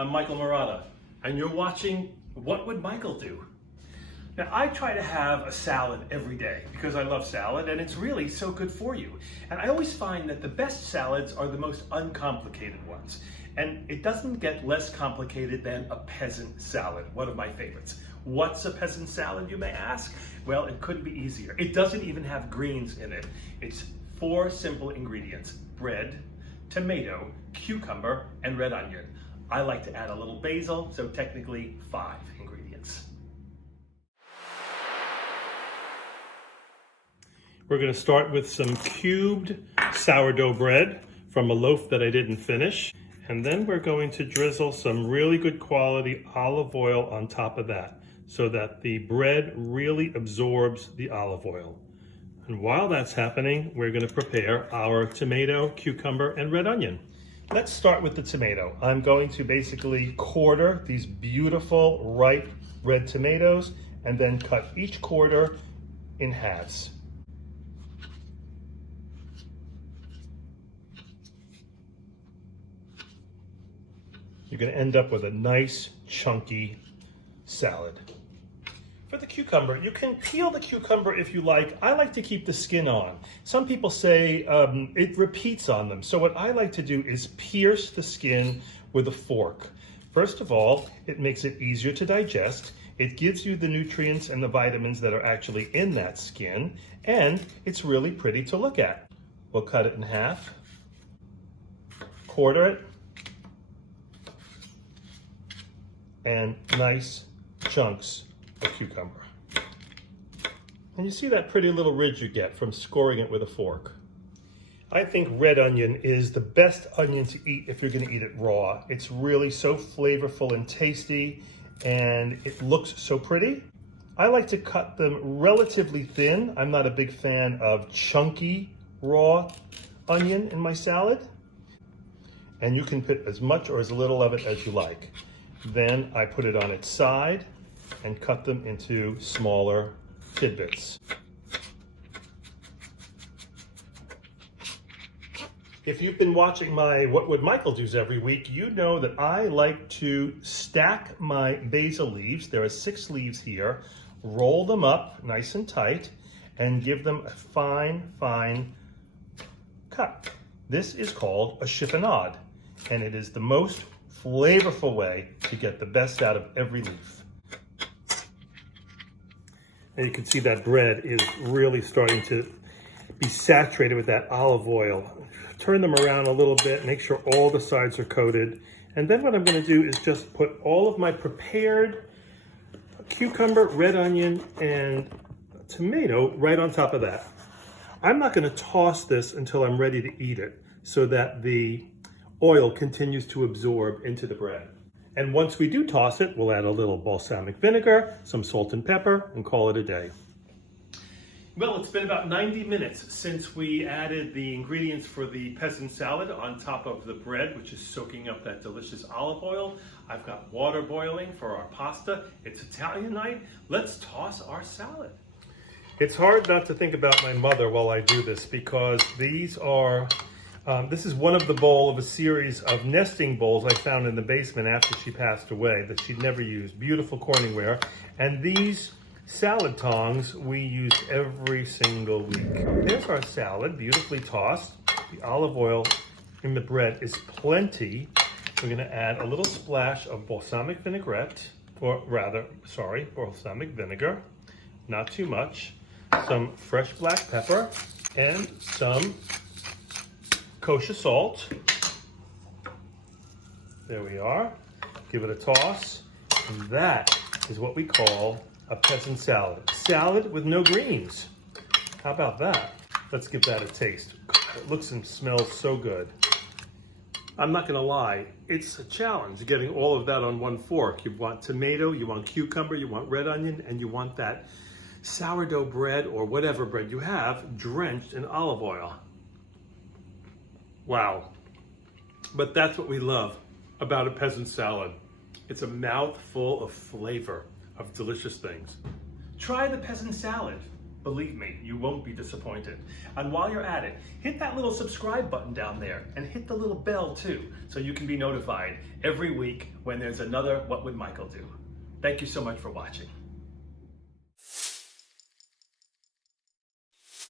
I'm Michael Murata, and you're watching What Would Michael Do? Now, I try to have a salad every day because I love salad and it's really so good for you. And I always find that the best salads are the most uncomplicated ones. And it doesn't get less complicated than a peasant salad, one of my favorites. What's a peasant salad, you may ask? Well, it couldn't be easier. It doesn't even have greens in it. It's 4 simple ingredients: bread, tomato, cucumber, and red onion. I like to add a little basil, so technically 5 ingredients. We're going to start with some cubed sourdough bread from a loaf that I didn't finish. And then we're going to drizzle some really good quality olive oil on top of that so that the bread really absorbs the olive oil. And while that's happening, we're going to prepare our tomato, cucumber, and red onion. Let's start with the tomato. I'm going to basically quarter these beautiful ripe red tomatoes and then cut each quarter in halves. You're going to end up with a nice chunky salad. For the cucumber, you can peel the cucumber if you like. I like to keep the skin on. Some people say it repeats on them. So what I like to do is pierce the skin with a fork. First of all, it makes it easier to digest. It gives you the nutrients and the vitamins that are actually in that skin. And it's really pretty to look at. We'll cut it in half, quarter it, and nice chunks of cucumber. And you see that pretty little ridge you get from scoring it with a fork. I think red onion is the best onion to eat if you're going to eat it raw. It's really so flavorful and tasty, and it looks so pretty. I like to cut them relatively thin. I'm not a big fan of chunky raw onion in my salad. And you can put as much or as little of it as you like. Then I put it on its side and cut them into smaller tidbits. If you've been watching my What Would Michael Do's every week, you know that I like to stack my basil leaves. There are 6 leaves here. Roll them up nice and tight and give them a fine, fine cut. This is called a chiffonade, and it is the most flavorful way to get the best out of every leaf. And you can see that bread is really starting to be saturated with that olive oil. Turn them around a little bit, make sure all the sides are coated. And then what I'm going to do is just put all of my prepared cucumber, red onion, and tomato right on top of that. I'm not going to toss this until I'm ready to eat it so that the oil continues to absorb into the bread. And once we do toss it, we'll add a little balsamic vinegar, some salt and pepper, and call it a day. Well, it's been about 90 minutes since we added the ingredients for the peasant salad on top of the bread, which is soaking up that delicious olive oil. I've got water boiling for our pasta. It's Italian night. Let's toss our salad. It's hard not to think about my mother while I do this because these are this is one of the bowl of a series of nesting bowls I found in the basement after she passed away that she'd never used. Beautiful Corningware. And these salad tongs we use every single week. There's our salad, beautifully tossed. The olive oil in the bread is plenty. We're going to add a little splash of balsamic vinaigrette, balsamic vinegar, not too much, some fresh black pepper, and some kosher salt. There we are. Give it a toss. And that is what we call a peasant salad. Salad with no greens. How about that? Let's give that a taste. God, it looks and smells so good. I'm not gonna lie, it's a challenge getting all of that on one fork. You want tomato, you want cucumber, you want red onion, and you want that sourdough bread or whatever bread you have drenched in olive oil. Wow. But that's what we love about a peasant salad. It's a mouthful of flavor, of delicious things. Try the peasant salad. Believe me, you won't be disappointed. And while you're at it, hit that little subscribe button down there and hit the little bell too, so you can be notified every week when there's another What Would Michael Do? Thank you so much for watching.